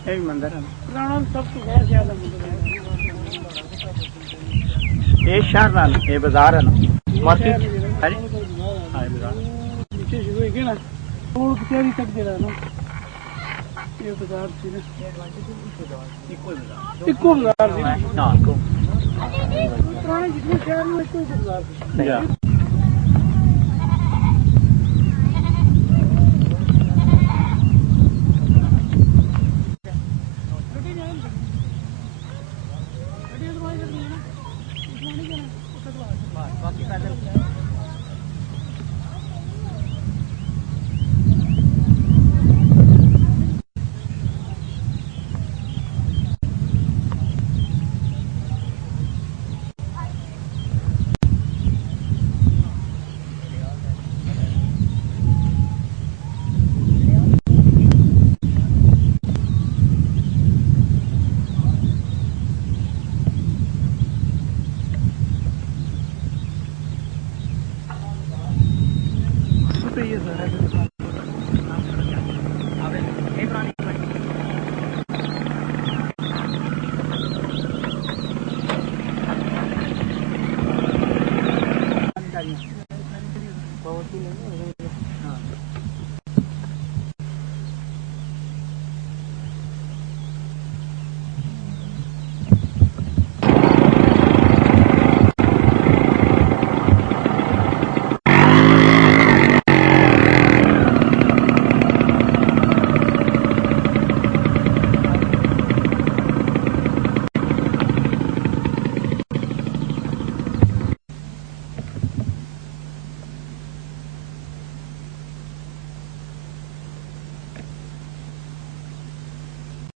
ਇਹ ਵੀ ਮੰਦਰ ਹੈ ਪੁਰਾਣਾ ਸਭ ਤੋਂ ਬਹੁਤ ਜ਼ਿਆਦਾ ਮੰਦਰ ਹੈ ਇਹ ਸ਼ਹਿਰ ਨਾਲ ਇਹ ਬਾਜ਼ਾਰ ਹੈ ਨਾ ਮਾਰਕੀਟ ਹੈ ਹਾਂ ਬਾਜ਼ਾਰ ਨੀਚੇ ਸ਼ੁਰੂ ਹੋਏਗੀ ਨਾ ਉਹ ਕਿਹੜੀ ਤੱਕ ਜਿਹੜਾ ਨਾ ਇਹ ਬਾਜ਼ਾਰ ਸੀ ਨਾ ਇੱਕੋ ਬਾਜ਼ਾਰ ਸੀ ਨਾ ਪੁਰਾਣੇ ਜਿੰਨੇ ਸ਼ਹਿਰ ਨੂੰ ਇੱਕੋ ਹੀ ਬਾਜ਼ਾਰ ਸੀ